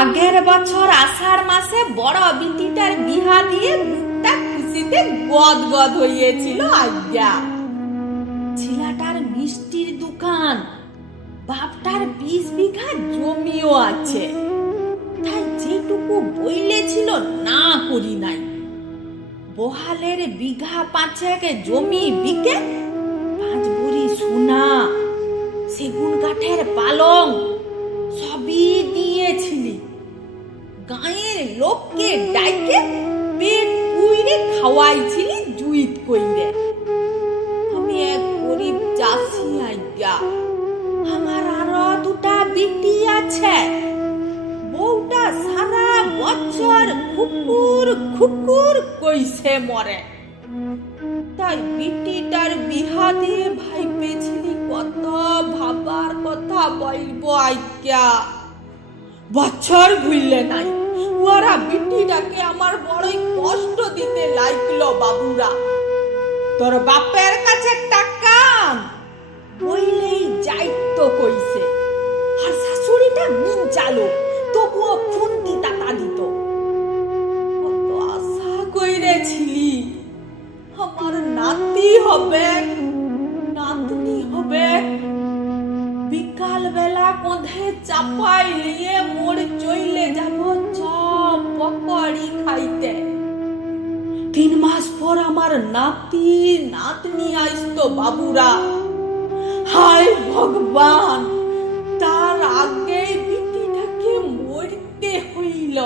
আগের বছর আষাঢ় মাসে বড় বিটিটার বিহা দিয়ে মুখটা খুশিতে গদ গদ হইয়েছিল আজ্ঞা। ছেলেটার মিষ্টির দোকান, বাপটার বিশ বিঘা জমিও আছে। তাই যেটুকু বইলেছিল না করি নাই। বহালের বিঘা পাঁচেক জমি বিকে পাঁচ বুড়ি সোনা সেগুন কাঠের পালং লোককে ডাইকে পেট পুইরে খাওয়াইছিলি জুইত কইরে। আমি এক গরিব চাষি আজ্ঞা আমার আরও দুটা বিটি আছে। বউটা সারা বছর কুকুর কুকুর কইছে মরে। তাই বিটিটার বিহা দিয়ে ভাই পেছিলি কত ভাবার কথা বলব আজ্ঞা বছর ভুললে নাই। বিটিটাকে আমার বড়ই কষ্ট দিতে বাবুরা। তোর বাপের কাছে বইলেই যাইতো কইছে। আর শাশুড়িটা মিন চালো তবুও খুন্তি দিত। আশা কইরেছিলি, আমার নাতি হবে, নাতনি হবে। বিকাল বেলা কোঁধে চাপাই নিয়ে মোর চইলে যাব তিন মাস পর আমার নাতি, নাতনি আইসতো বাবুরা। হায় ভগবান, তার আগে বিটিটাকে মরতে হইল।